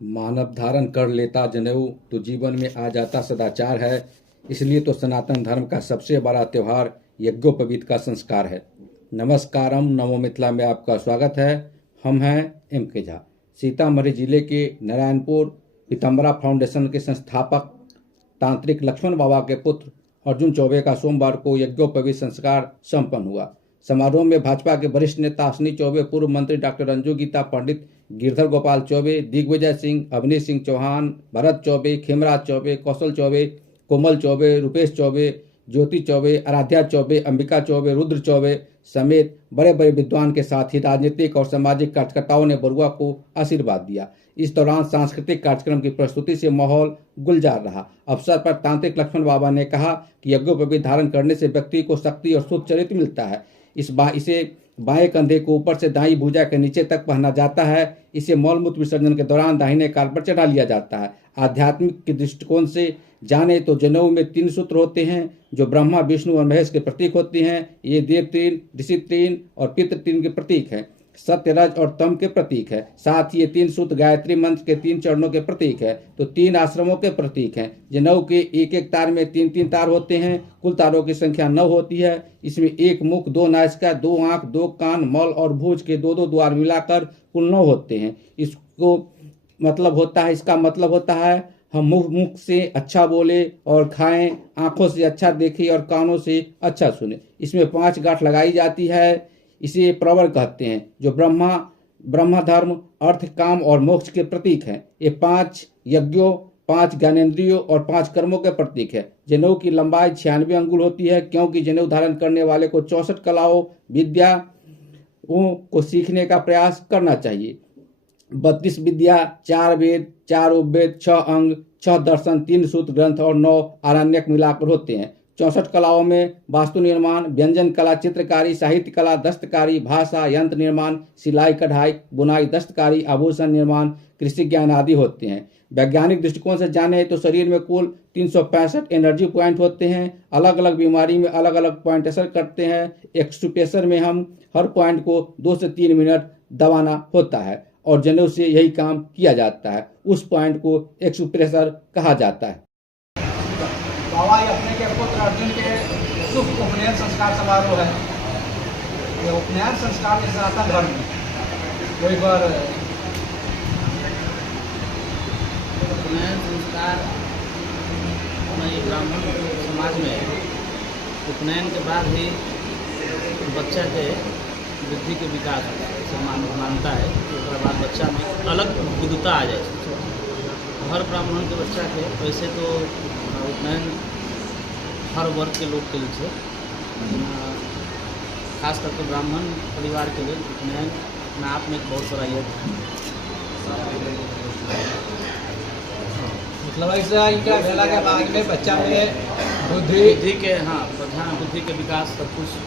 मानव धारण कर लेता जनेऊ तो जीवन में आ जाता सदाचार है। इसलिए तो सनातन धर्म का सबसे बड़ा त्यौहार यज्ञोपवीत का संस्कार है। नमस्कारम, नमो मिथिला में आपका स्वागत है। हम हैं एम के झा। सीतामढ़ी जिले के नारायणपुर पीताम्बरा फाउंडेशन के संस्थापक तांत्रिक लक्ष्मण बाबा के पुत्र अर्जुन चौबे का सोमवार को यज्ञोपवीत संस्कार संपन्न हुआ। समारोह में भाजपा के वरिष्ठ नेता अश्विनी चौबे, पूर्व मंत्री डॉक्टर अंजू गीता पंडित, गिरधर गोपाल चौबे, दिग्विजय सिंह, अवनीश सिंह चौहान, भरत चौबे, खेमराज चौबे, कौशल चौबे, कोमल चौबे, रुपेश चौबे, ज्योति चौबे, आराध्या चौबे, अंबिका चौबे, रुद्र चौबे समेत बड़े बड़े विद्वान के साथ ही राजनीतिक और सामाजिक कार्यकर्ताओं ने बरुआ को आशीर्वाद दिया। इस दौरान सांस्कृतिक कार्यक्रम की प्रस्तुति से माहौल गुलजार रहा। अवसर पर तांत्रिक लक्ष्मण बाबा ने कहा कि यज्ञोपवीत धारण करने से व्यक्ति को शक्ति और शुद्ध चरित्र मिलता है। इसे बाएं कंधे को ऊपर से दाईं भुजा के नीचे तक पहना जाता है। इसे मौलमूत्र विसर्जन के दौरान दाहिने काल पर चढ़ा लिया जाता है। आध्यात्मिक के दृष्टिकोण से जाने तो जनेऊ में 3 सूत्र होते हैं जो ब्रह्मा, विष्णु और महेश के प्रतीक होते हैं। ये देव 3, ऋषि 3 और पितृ 3 के प्रतीक हैं। सत्य, रज और तम के प्रतीक है। साथ ही ये 3 सूत्र गायत्री मंत्र के 3 चरणों के प्रतीक है। तो 3 आश्रमों के प्रतीक हैं। जनेऊ के एक एक तार में 3-3 तार होते हैं। कुल तारों की संख्या 9 होती है। इसमें 1 मुख, 2 नासिका, 2 आंख, 2 कान, मल और भुज के 2-2 द्वार मिलाकर कुल 9 होते हैं। इसका मतलब होता है हम मुख से अच्छा बोले और खाएं, आंखों से अच्छा देखें और कानों से अच्छा सुने। इसमें 5 गांठ लगाई जाती है। इसे प्रवर कहते हैं जो ब्रह्मा धर्म, अर्थ, काम और मोक्ष के प्रतीक हैं। ये 5 यज्ञों, 5 ज्ञानेंद्रियों और 5 कर्मों के प्रतीक है। जनेऊ की लंबाई 96 अंगुल होती है, क्योंकि जनेऊ धारण करने वाले को 64 कलाओं, विद्याओं को सीखने का प्रयास करना चाहिए। 32 विद्या, 4 वेद, 4 उपवेद, 6 अंग, 6 दर्शन, 3 सूत्र ग्रंथ और 9 आरण्यक मिलाकर होते हैं। 64 कलाओं में वास्तु निर्माण, व्यंजन कला, चित्रकारी, साहित्य कला, दस्तकारी, भाषा, यंत्र निर्माण, सिलाई कढ़ाई, बुनाई, दस्तकारी, आभूषण निर्माण, कृषि ज्ञान आदि होते हैं। वैज्ञानिक दृष्टिकोण से जाने तो शरीर में कुल 365 एनर्जी पॉइंट होते हैं। अलग अलग बीमारी में अलग अलग पॉइंट असर करते हैं। एक्सप्रेशर में हम हर पॉइंट को 2 से 3 मिनट दबाना होता है और जनेऊ से यही काम किया जाता है। उस पॉइंट को एक्सप्रेशर कहा जाता है। बाबा अपने के पुत्र अर्जुन के शुभ उपनयन संस्कार समारोह है। ये उपनयन संस्कार में सनातन धर्म में कोई बार उपनयन संस्कार हमारे ब्राह्मण समाज में उपनयन के बाद ही बच्चा के बुद्धि के विकास मानता है। उसके बाद बच्चा में अलग विद्वता आ जाए। हर ब्राह्मण के बच्चा के वैसे तो उपनयन हर वर्ग के लोग के लिए खास करके ब्राह्मण परिवार के लिए उपनयन अपने आप में एक बहुत बड़ा यज्ञ मतलब ऐसा इनका भेला के बाद में बच्चा में बुद्धि के बुद्धि के विकास सब कुछ